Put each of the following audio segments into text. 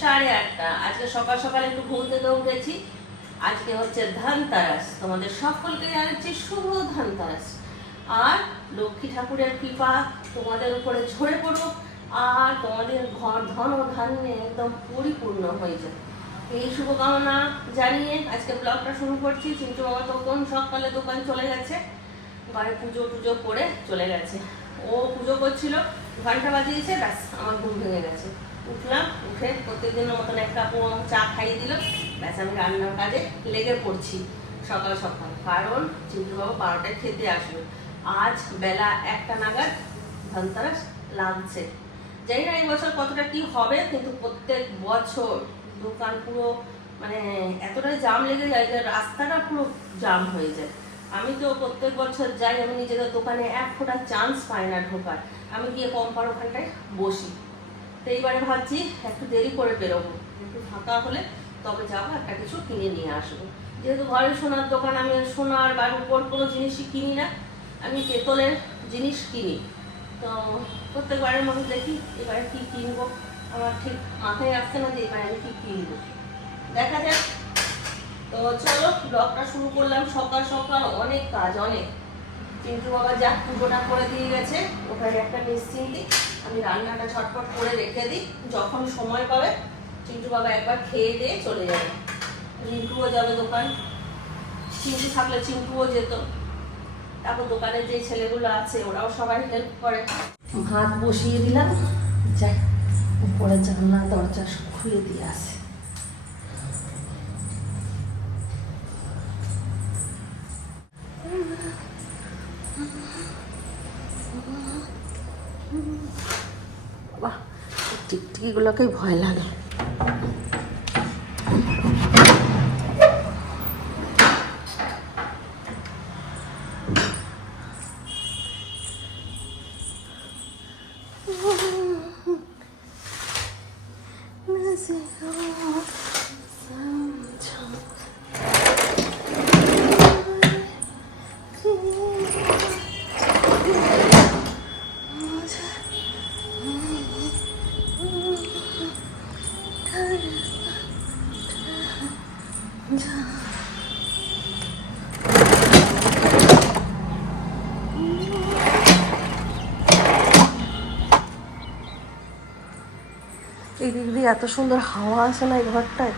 সাড়ে আটটা। আজকে সকাল সকাল একটু ঘুম থেকে উঠেছি। আজকে হচ্ছে ধানতারাস। তোমাদের সকলকে জানাচ্ছি শুভ ধানতারাস। আর লক্ষ্মী ঠাকুরের কৃপা তোমাদের উপরে ঝরে পড়ুক, আর তোমাদের ঘর ধন ও ধান্যে একদম পরিপূর্ণ হয়ে যায় এই শুভকামনা জানিয়ে আজকে ব্লগটা শুরু করছি। চিন্টু বাবা তো কোন সকালে দোকান চলে গেছে, ঘরে পুজো টুজো করে চলে গেছে। ও পুজো করছিল, ঘণ্টা বাজিয়েছে, ব্যাস, আমার ঘুম ভেঙে গেছে। উঠলাম, উঠে প্রত্যেকদিনের মতন আপু আমাকে চা খাইয়ে দিল ব্যাস, আমি রান্নার কাজে লেগে পড়ছি সকাল সকাল। কারণ চিন্টু বাবা বারোটায় খেতে আসবে। আজ বেলা একটা নাগাদ ধনতারাস লাগছে জানি না এই বছর কতটা কি হবে, কিন্তু প্রত্যেক বছর দোকান পুরো মানে এতটাই জাম লেগে যায় যে রাস্তাটা পুরো জাম হয়ে যায়। আমি তো প্রত্যেক বছর যাই, আমি নিজেদের দোকানে এক ফোঁটা চান্স পাই না ঢোকার। আমি গিয়ে কম্পার ওখানটায় বসি। তো এইবারে ভাবছি একটু দেরি করে বেরোবো। একটু ফাঁকা হলে তবে যাব, একটা কিছু কিনে নিয়ে আসব। যেহেতু ঘরের সোনার দোকান, আমি সোনার বা উপর কোনো জিনিসই কিনি না। আমি পেতলের জিনিস কিনি। তো প্রত্যেকবারের মতো দেখি এবারে কি কিনবো। আমার ঠিক মাথায় আসছে না যে এবারে আমি কি কিনবো। দেখা যাক। তো চলো, ব্লগটা শুরু করলাম। সকাল সকাল অনেক কাজ, অনেক। কিন্তু বাবা যা পুজোটা করে দিয়ে গেছে ওখানে একটা নিশ্চিন্তি। আমি রান্নাটা ঝটপট করে রেখে দিই। যখন সময় পাবে, চিন্টু বাবা একবার খেয়ে দিয়ে চলে যাবে। রিন্টুও যাবে দোকান। চিন্টু থাকলে চিন্টুও যেত। তারপর দোকানে যে ছেলেগুলো আছে, ওরাও সবাই হেল্প করে। ভাত বসিয়ে দিলাম। যাই উপরে জানলা, দরজা খুলে দিয়ে আসে। টিকটিকিগুলোকেই ভয় লাগে। এই দিক দিয়ে এত সুন্দর হাওয়া আছে না এই ঘরটায়?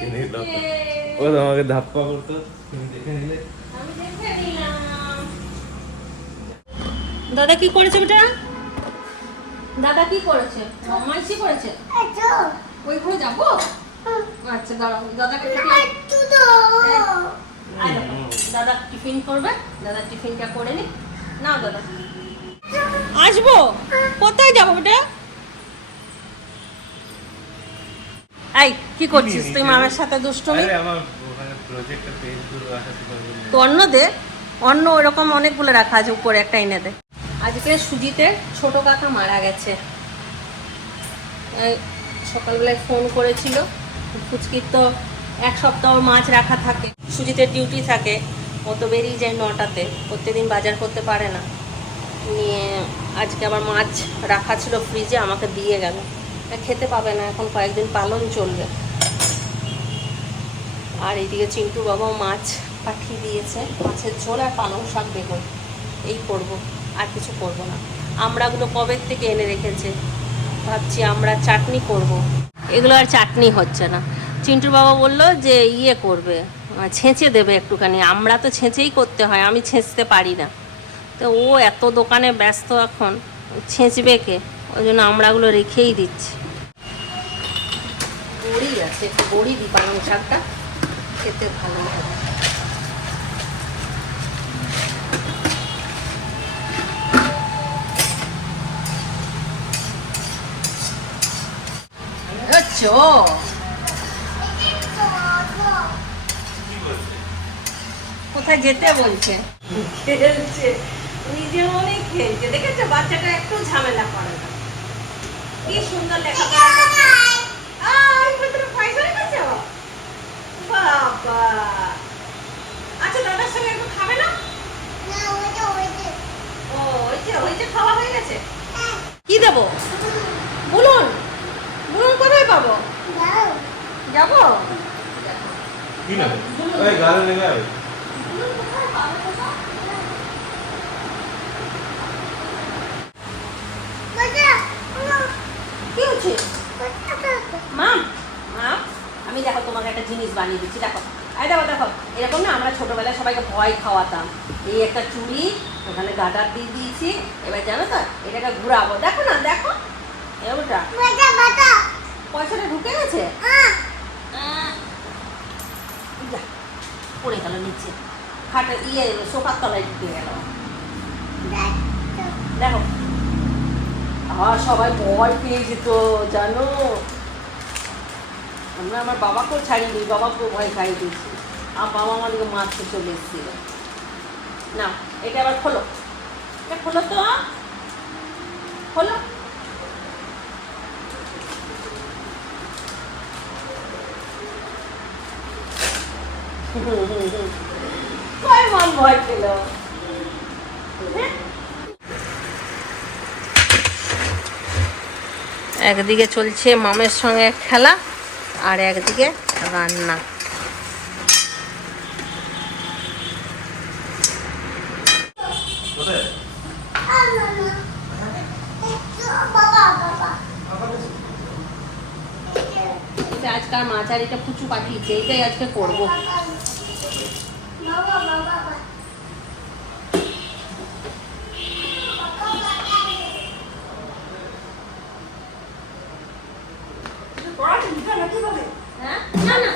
ও তোমাকে ধাপ্পা করতো। দাদা কি করেছে বেটা? দাদা কি করেছে? মাইসি করেছে? ওই ঘরে যাব? আচ্ছা দাঁড়াও দাদাকে দাদা টিফিন করবে? দাদা টিফিনটা করে নি। নাও, দাদা। আসব? কোথায় যাব বেটা? এই কি করছিস? তুই মামের সাথে দুষ্টুমি? তো অন্য দে অন্য ওরকম অনেকগুলো রাখা আছে উপরে একটা এনে দে। আজকে সুজিতে ছোট কাকা মারা গেছে। সকালবেলায় ফোন করেছিল ফুচকির তো এক সপ্তাহ মাছ রাখা থাকে সুজিতের ডিউটি থাকে ও তো বেরিয়ে যায় নটাতে প্রত্যেকদিন বাজার করতে পারে না। নিয়ে আজকে আবার মাছ রাখা ছিল ফ্রিজে আমাকে দিয়ে গেল। খেতে পাবে না, এখন কয়েকদিন পালন চলবে। আর এইদিকে চিন্টু বাবাও মাছ পাঠিয়ে দিয়েছে, মাছের ঝোল আর পালং শাক বেগুন। এই করব, আর কিছু করব না। আমড়াগুলো কবে থেকে এনে রেখেছে? ভাবছি আমরা চাটনি করব। এগুলো আর চাটনি হচ্ছে না। চিন্টুর বাবা বলল যে ইয়ে করবে ছেঁচে দেবে একটুখানি। আমরা তো ছেঁচেই করতে হয়, আমি ছেঁচতে পারি না। তো ও এত দোকানে ব্যস্ত এখন, ছেঁচবে কে? ওই জন্য আমড়াগুলো রেখেই দিচ্ছি। বড়ি আছে, বড়ি দিই পালং শাকটা। খেতে ভালো কোথায় যেতে বলছে? খেলছে। নিজে মনে খেলছে। দেখেছ? বাচ্চাটা একটু ঝামেলা করে না। কি সুন্দর লেখাপড়া বাবা। আচ্ছা দাদার সঙ্গে একটু খাবে না? ও ওই যে ওই যে খাওয়া হয়ে গেছে? কি দেবো? বলুন। বলুন কোথায় পাবো? যাব? কি না ওই গালে লেগে যাবে? কি হচ্ছে মাম মাম আমি দেখো তোমাকে একটা জিনিস বানিয়ে দিচ্ছি। দেখো এই দেখো দেখো এরকম না আমরা ছোটবেলায় সবাইকে ভয় খাওয়াতাম। এই একটা চুড়ি ওখানে গাডার দিয়ে দিয়েছি এবার জানো তো এটাকে ঘুরাবো। দেখো না দেখো এরকমটা পয়সাটা ঢুকে গেছে? পড়ে গেল নিচে। খাটে ইয়ে সোফার তলায় ঢুকে গেল। দেখো আর সবাই ভয় পেয়ে যেত জানো? আমরা আমার বাবাকেও ছাড়িয়ে দিই বাবাকেও ভয় খাইয়ে দিয়েছি। আর বাবা আমাদেরকে মারতে চলে এসেছিল। না, এটা আবার খোলো। এটা খোলো তো। খোলো। ভয় হ্যাঁ? একদিকে চলছে মামের সঙ্গে খেলা। আর একদিকে রান্না। কোথায় এটা আজকাল মাছ আর এটা কুচু পাঠিয়েছে এটাই আজকে করব। হ্যাঁ?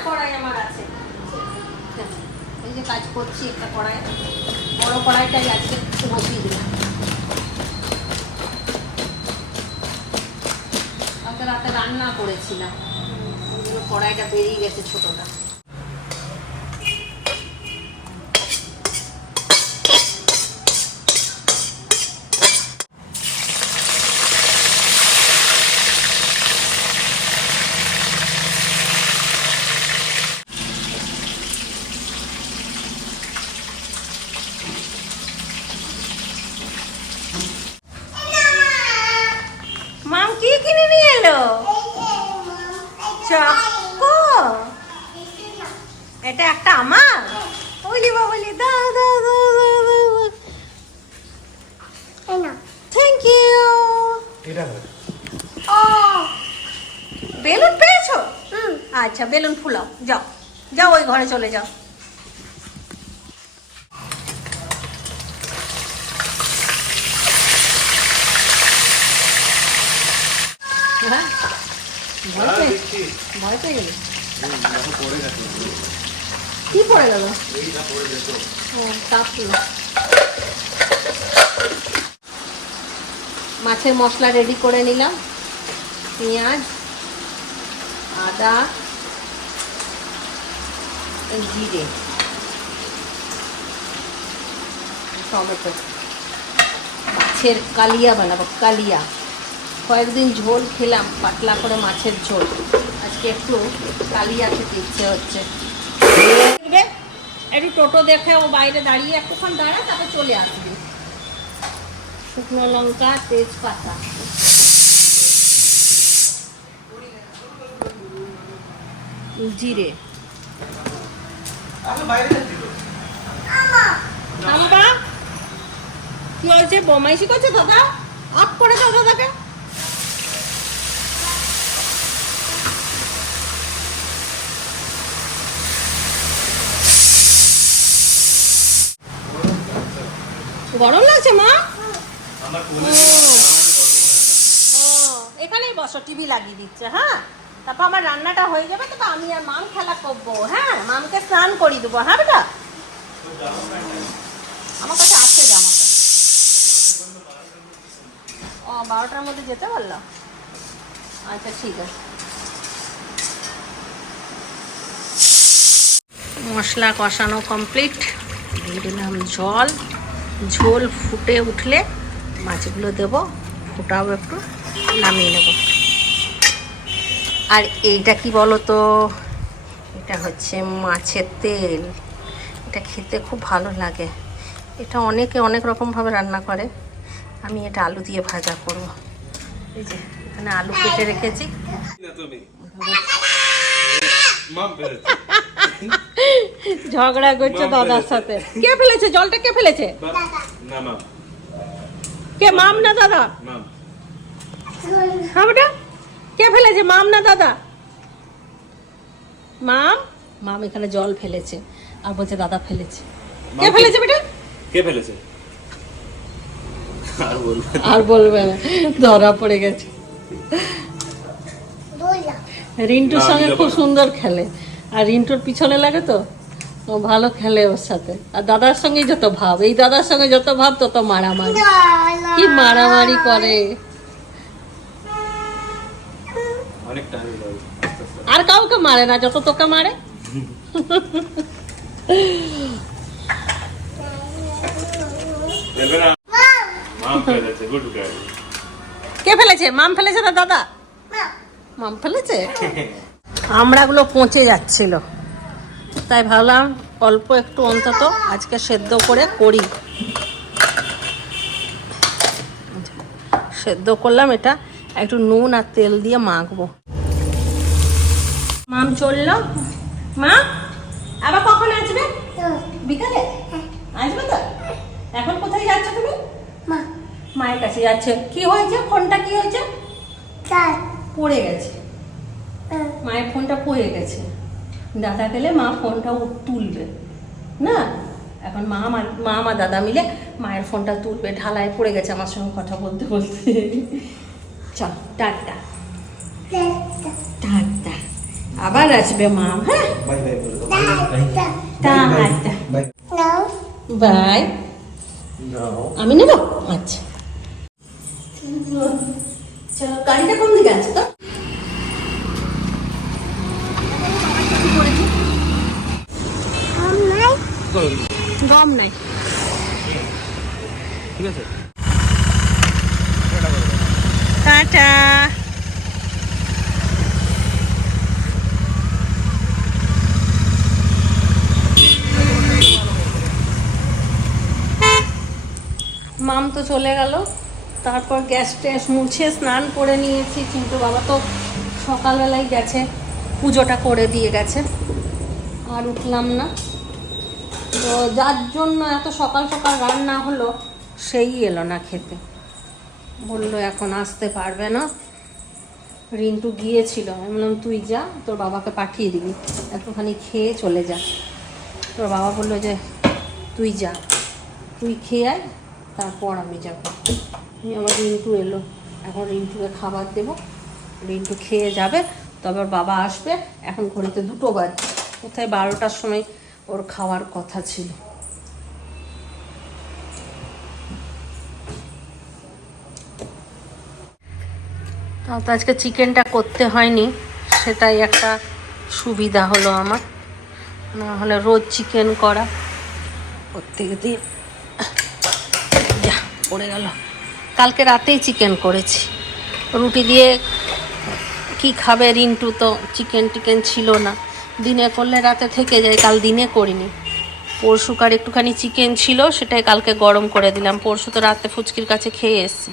কড়াই আমার আছে। এই যে কাজ করছি, একটা বড় আজকে রাতে রান্না করেছিলাম। কড়াইটা বেরিয়ে গেছে ছোটটা মাম কি কিনে নিয়ে এলো চকো এটা একটা আমার বলি বলি দাও দাও দাও দাও দাও থ্যাংক ইউ এটা হয় ও বেলুন পেয়েছ আচ্ছা বেলুন ফুলাও যাও যাও ওই ঘরে চলে যাও। হ্যাঁ? ভয় হ্যাঁ, পেয়ে ভয় পেয়ে গেলি। কি পড়ে গেল। ও কাঁপলো। মাছের মশলা রেডি করে নিলাম। পেঁয়াজ আদা এই জিরে টমেটো মাছের কালিয়া বানাবো, কালিয়া। কয়েকদিন ঝোল খেলাম, পাতলা করে মাছের ঝোল। আজকে একটু কালিয়া খেতে ইচ্ছে হচ্ছে। একটু টোটো দেখে ও বাইরে দাঁড়িয়ে একটুক্ষণ দাঁড়া, তারপর চলে আসবে। শুকনো লঙ্কা, তেজপাতা। জিরে আগে বাইরে যাচ্ছিল। আমরা কি হয়েছে বমাইশি করছে দাদা? আপ করে দাও দাদাকে। গরম লাগছে মা? এখানেই বসো টিভি লাগিয়ে দিচ্ছে হ্যাঁ? তারপর আমার রান্নাটা হয়ে যাবে, তারপর আমি আর মাম খেলা করব। হ্যাঁ মামকে স্নান করিয়ে দেবো হ্যাঁ বেটা? আমার কাছে আছে জামা ও, বারোটার মধ্যে যেতে পারলাম আচ্ছা ঠিক আছে। মশলা কষানো কমপ্লিট দিয়ে দিলাম জল। ঝোল ফুটে উঠলে মাছগুলো দেবো, ফুটাও একটু, নামিয়ে নেব। আর এইটা কি বলো তো এটা হচ্ছে মাছের তেল। এটা খেতে খুব ভালো লাগে। এটা অনেকে অনেক রকমভাবে রান্না করে। আমি এটা আলু দিয়ে ভাজা করব। এই যে এখানে আলু কেটে রেখেছি। ঝগড়া করছে দাদার সাথে। কে ফেলেছে? জলটা কে ফেলেছে? কে মাম না দাদা? মাম। কে ফেলেছে? মাম না দাদা? মাম? মাম এখানে জল ফেলেছে। আর বলছে দাদা ফেলেছে। কে ফেলেছে বেটা? কে ফেলেছে? আর বলবে আর বলবে না। ধরা পড়ে গেছে। রিন্টুর সঙ্গে খুব সুন্দর খেলে। আর রিন্টুর পিছনে লাগে তো? ও ভালো খেলে ওর সাথে। আর দাদার সঙ্গে যত ভাব। এই দাদার সঙ্গে যত ভাব তত মারামারি। কি মারামারি করে অনেক টাইম লাগে আর কাউকে মারে না যত তোকে মারে। কে ফেলেছে? মাম ফেলেছে না দাদা? মাম ফেলেছে? আমড়াগুলো পচে যাচ্ছিল। তাই ভাবলাম অল্প একটু অন্তত আজকে সেদ্ধ করে করি। সেদ্ধ করলাম এটা একটু নুন আর তেল দিয়ে মাখবো। মাম চলল। মা আবার কখন আসবে? বিকালে? আসবে তো? এখন কোথায় যাচ্ছ তুমি? মা। মায়ের কাছে যাচ্ছে। কি হয়েছে? ফোনটা কি হয়েছে? পড়ে গেছে। মায়ের ফোনটা পড়ে গেছে। দাদা গেলে মা ফোনটা তুলবে। না? এখন মা আমার মা আমার দাদা মিলে মায়ের ফোনটা তুলবে। ঢালায় পড়ে গেছে আমার সঙ্গে কথা বলতে বলতে। চল টাটা। টাটা। আবার আসবে মা হ্যাঁ? বাই বাই বলে। দাও টাটা বাই। নাও আমি নেব? আচ্ছা। চলো গাড়িটা কোন দিকে আছে তো গম নাই। ঠিক আছে টাটা মাম তো চলে গেল। তারপর গ্যাস ট্যাস মুছে স্নান করে নিয়েছি, কিন্তু বাবা তো সকালবেলায় গেছে, পুজোটা করে দিয়ে গেছে, আর উঠলাম না। তো যার জন্য এত সকাল সকাল রান্না হলো, সেই এলো না খেতে। বলল, এখন আসতে পারবে না। রিন্টু গিয়েছিল, আমি বললাম, তুই যা, তোর বাবাকে পাঠিয়ে দিবি, একটুখানি খেয়ে চলে যা। তোর বাবা বলল যে, তুই যা, তুই খেয়ে আয় তারপর আমি যাব। আমি আমার রিন্টু এলো। এখন রিন্টুকে খাবার দেবো। রিন্টু খেয়ে যাবে। তবে বাবা আসবে। এখন ঘড়িতে দুটো বাজছে কোথায় বারোটার সময় ওর খাওয়ার কথা ছিল। তাও তো আজকে চিকেনটা করতে হয়নি। সেটাই একটা সুবিধা হলো আমার। না হলে রোজ চিকেন করা। প্রত্যেক দিন পড়ে গেল। কালকে রাতেই চিকেন করেছি। রুটি দিয়ে কি খাবে রিন্টু তো চিকেন টিকেন ছিল না। দিনে করলে রাতে থেকে যায়, কাল দিনে করিনি। পরশুকার একটুখানি চিকেন ছিল, সেটাই কালকে গরম করে দিলাম। পরশু তো রাতে ফুচকির কাছে খেয়ে এসেছি।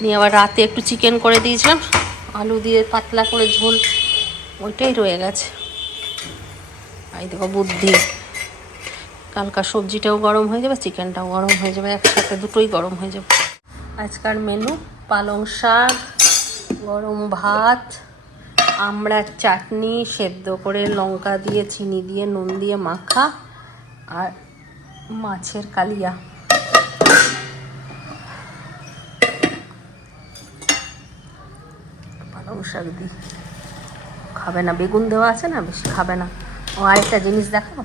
নিয়ে আবার রাতে একটু চিকেন করে দিয়েছিলাম। আলু দিয়ে পাতলা করে ঝোল, ওইটাই রয়ে গেছে। এই দেখো বুদ্ধি। কালকা সবজিটাও গরম হয়ে যাবে, চিকেনটাও গরম হয়ে যাবে, একসাথে দুটোই গরম হয়ে যাবে। আজকার মেনু পালং শাক, গরম ভাত আমড়ার চাটনি, সেদ্ধ করে লঙ্কা দিয়ে, চিনি দিয়ে, নুন দিয়ে মাখা, আর মাছের কালিয়া। পালং শাক দিই খাবে না, বেগুন দেওয়া আছে না, বেশি খাবে না। ও আরেকটা জিনিস দেখাবো?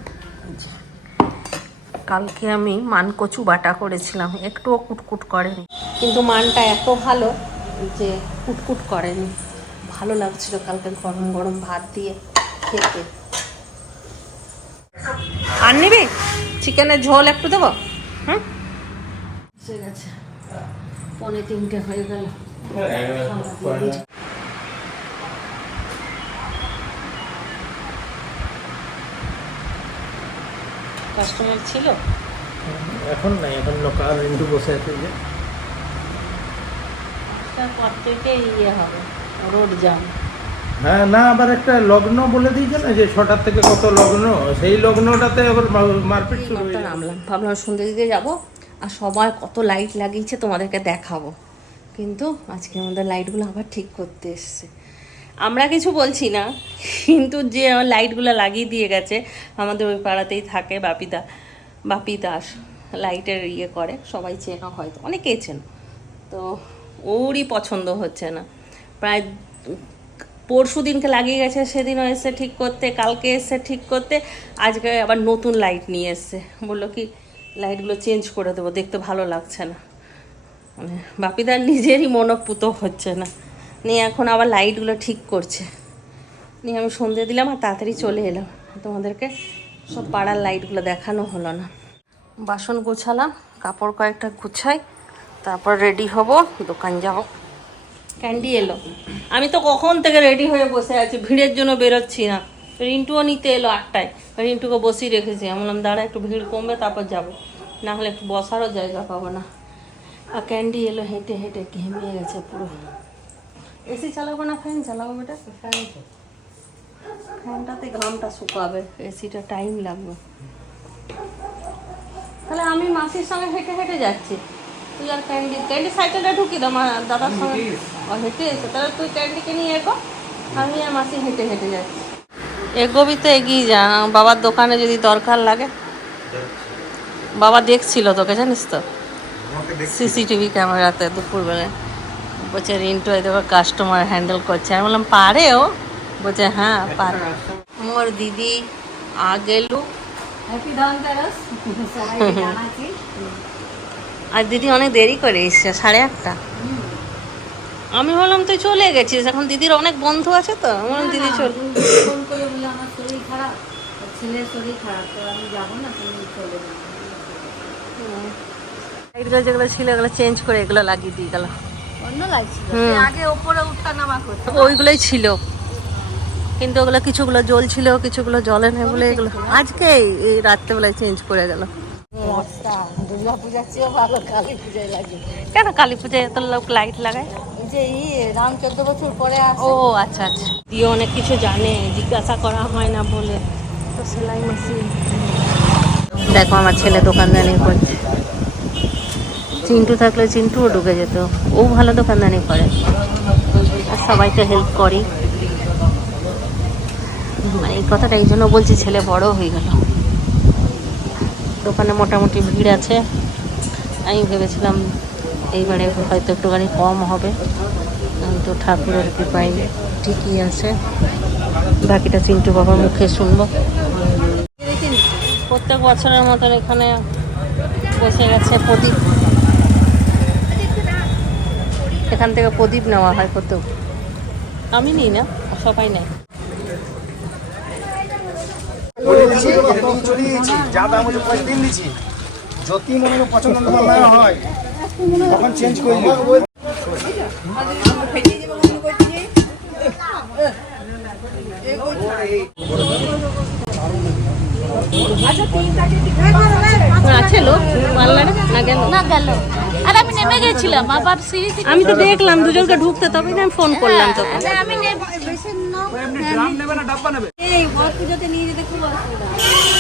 কালকে আমি মান কচু বাটা করেছিলাম একটুও কুটকুট করেনি। কিন্তু মানটা এত ভালো যে কুটকুট করেনি। ভালো লাগছিল কালকে গরম গরম ভাত দিয়ে খেতে। আর নিবি? চিকেনের ঝোল একটু দেবো? হুম? ঠিক আছে পনে তিনটে হয়ে গেল। কাস্টমার ছিল? এখন নাই এখন লোকাল রিন্টু বসে আছে যে। তারপর থেকে ইয়ে হবে রোড জাম হ্যাঁ না আবার একটা লগ্ন বলে দিয়েছে না যে ছটার থেকে কত লগ্ন? সেই লগ্নটাতে আবার মারপিট শুরু হয়ে নামলাম। ভাবলাম সন্ধ্যে দিতে যাব আর সবাই কত লাইট লাগিয়েছে তোমাদেরকে দেখাবো। কিন্তু আজকে আমাদের লাইটগুলো আবার ঠিক করতে এসছে। আমরা কিছু বলছি না, কিন্তু যে আমার লাইটগুলো লাগিয়ে দিয়ে গেছে, আমাদের ওই পাড়াতেই থাকে বাপিদা বাপি দাস লাইটের ইয়ে করে, সবাই চেনা হয়তো, অনেকেই চেন, তো ওরই পছন্দ হচ্ছে না। প্রায় পরশু দিনকে লাগিয়ে গেছে, সেদিনও এসে ঠিক করতে, কালকে এসে ঠিক করতে, আজকে আবার নতুন লাইট নিয়ে এসছে। বলল কি, লাইটগুলো চেঞ্জ করে দেবো, দেখতে ভালো লাগছে না। মানে বাপিদার নিজেরই মনোপুত হচ্ছে না। নিয়ে এখন আবার লাইটগুলো ঠিক করছে। নিয়ে আমি সন্ধে দিলাম আর তাড়াতাড়ি চলে এলাম। তোমাদেরকে সব পাড়ার লাইটগুলো দেখানো হলো না। বাসন গোছালাম, কাপড় কয়েকটা গুছাই, তারপর রেডি হব, দোকান যাব। ক্যান্ডি এলো। আমি তো কখন থেকে রেডি হয়ে বসে আছি, ভিড়ের জন্য বেরোচ্ছি না। রিন্টুও নিতে এলো আটটায়। রিন্টুকে বসিয়ে রেখেছি। আমি বললাম, দাঁড়া, একটু ভিড় কমবে, তারপর যাব। না হলে একটু বসারও জায়গা পাবো না। আর ক্যান্ডি এলো হেঁটে হেঁটে ঘেমিয়ে গেছে পুরো। এসি চালাবো না ফ্যান চালাবো বেটা? ফ্যানটাতে ঘামটা শুকাবে এসিটা টাইম লাগবে। তাহলে আমি মাসির সঙ্গে হেঁটে হেঁটে যাচ্ছি। তুই আর ক্যান্ডি ক্যান্ডি সাইকেলটা ঢুকি দাও আমার দাদার সঙ্গে। ও হেঁটে এসে। তাহলে তুই ক্যান্ডিকে নিয়ে এগো। আমি আর মাসি হেঁটে হেঁটে যাচ্ছি। এগোবি তো এগিয়ে যা। বাবার দোকানে যদি দরকার লাগে। বাবা দেখছিল তোকে জানিস তো? সিসিটিভি ক্যামেরাতে দুপুরবেলায়। বলছে রিন্টু দেখো কাস্টমার হ্যান্ডেল করছে। আমি বললাম পারে ও বলছে হ্যাঁ পারে। মোর দিদি আ গেলু হ্যাপি ধনতেরাস আর দিদি অনেক দেরি করে এসছে সাড়ে আটটা। আমি বললাম তুই চলে গেছিস? এখন দিদির অনেক বন্ধু আছে তো বললাম দিদি চল। ফোন করে বলে আমার শরীর খারাপ ছেলের শরীর খারাপ তো আমি যাব না তুমি চলে লাইটগুলো যেগুলো ছিল এগুলো চেঞ্জ করে এগুলো লাগিয়ে দিয়ে গেল। ওইগুলোই ছিল। কিন্তু ওগুলো কিছুগুলো জ্বলছিল কিছুগুলো জ্বলে না বলে এগুলো। আজকে এই রাত্রেবেলায় চেঞ্জ করে গেল। লাগে। কেন কালী পুজোয় এত লোক লাইট লাগায়? যে ই রাম চোদ্দ বছর পরে ও আচ্ছা আচ্ছা। দিয়ে অনেক কিছু জানে জিজ্ঞাসা করা হয় না বলে। তো সেলাই মেশিন দেখো আমার ছেলে দোকানদানি করছে। চিন্টু থাকলে চিন্টুও ঢুকে যেত। ও ভালো দোকানদানি করে। আর সবাইকে হেল্প করি। মানে এই কথাটা এই জন্য বলছি, ছেলে বড় হয়ে গেল। দোকানে মোটামুটি ভিড় আছে। আমি ভেবেছিলাম এইবারে হয়তো একটুখানি কম হবে। কিন্তু ঠাকুরের কৃপায় ঠিকই আছে। বাকিটা চিন্টু বাবার মুখে শুনব। প্রত্যেক বছরের মতন এখানে বসে গেছে প্রদীপ। এখান থেকে প্রদীপ নেওয়া হয় প্রত্যেক আমি নিই না সবাই নেয়। যদি মনে পছন্দ না হয় তখন চেঞ্জ করে দেবো আছে লোক না গেল? না গেল। নেমে গেছিলাম আবার সিঁড়ি থেকে আমি তো দেখলাম দুজনকে ঢুকতে তবে আমি ফোন করলাম তোকে আমি নে- বেশি ন-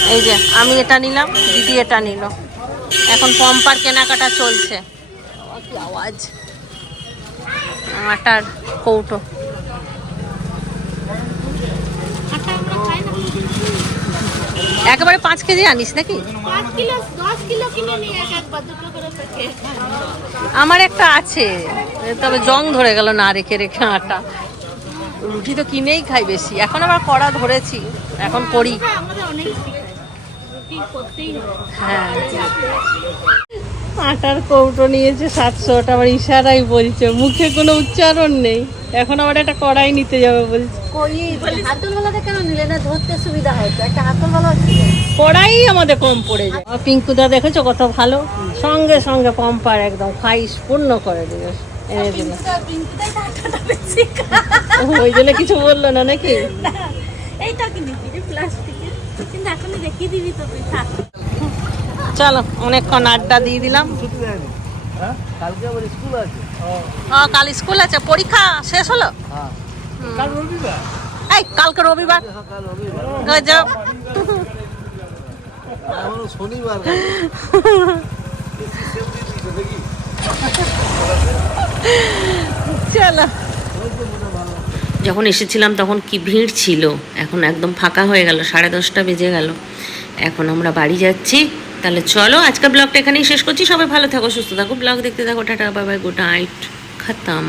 এই যে আমি এটা নিলাম দিদি এটা নিল। এখন পম্পার কেনাকাটা চলছে। আওয়াজ। আটার কৌটো আটা আমরা খাই না। একেবারে পাঁচ কেজি আনিস নাকি? আমার একটা আছে। তবে জং ধরে গেল না রেখে রেখে আটা। রুটি তো কিনেই খাই বেশি। এখন আবার কড়া ধরেছি। এখন করি। হ্যাঁ। আটার কৌটো নিয়েছে সাতশো ওটা আবার ইশারাই বলছে মুখে কোনো উচ্চারণ নেই। এখন আবার একটা কড়াই নিতে যাবে বলছে। কড়াই আমাদের কম পড়ে যায়। পিঙ্কুদা দেখেছ কত ভালো? সঙ্গে সঙ্গে পাম্পার একদম খাইস পূর্ণ করে দিবে। এনে দিল ওই জন্য কিছু বলল না নাকি? এইটা রে প্লাস্টিকের। কিন্তু এখনই দেখিয়ে দিবি তো তুই চলো অনেকক্ষণ আড্ডা দিয়ে দিলাম। হ্যাঁ? কালকে আবার স্কুল আছে। ও কাল স্কুল আছে পরীক্ষা শেষ হলো? হ্যাঁ। রবিবার? এই কালকে রবিবার? ওই যাও। শনিবার। চলো। যখন এসেছিলাম তখন কি ভিড় ছিল? এখন একদম ফাঁকা হয়ে গেল সাড়ে দশটা বেজে গেল। এখন আমরা বাড়ি যাচ্ছি। তাহলে চলো, আজকের ব্লগটা এখানেই শেষ করছি। সবাই ভালো থাকো, সুস্থ থাকো। ব্লগ দেখতে থাকো, টাটা বাই গুড নাইট খতম।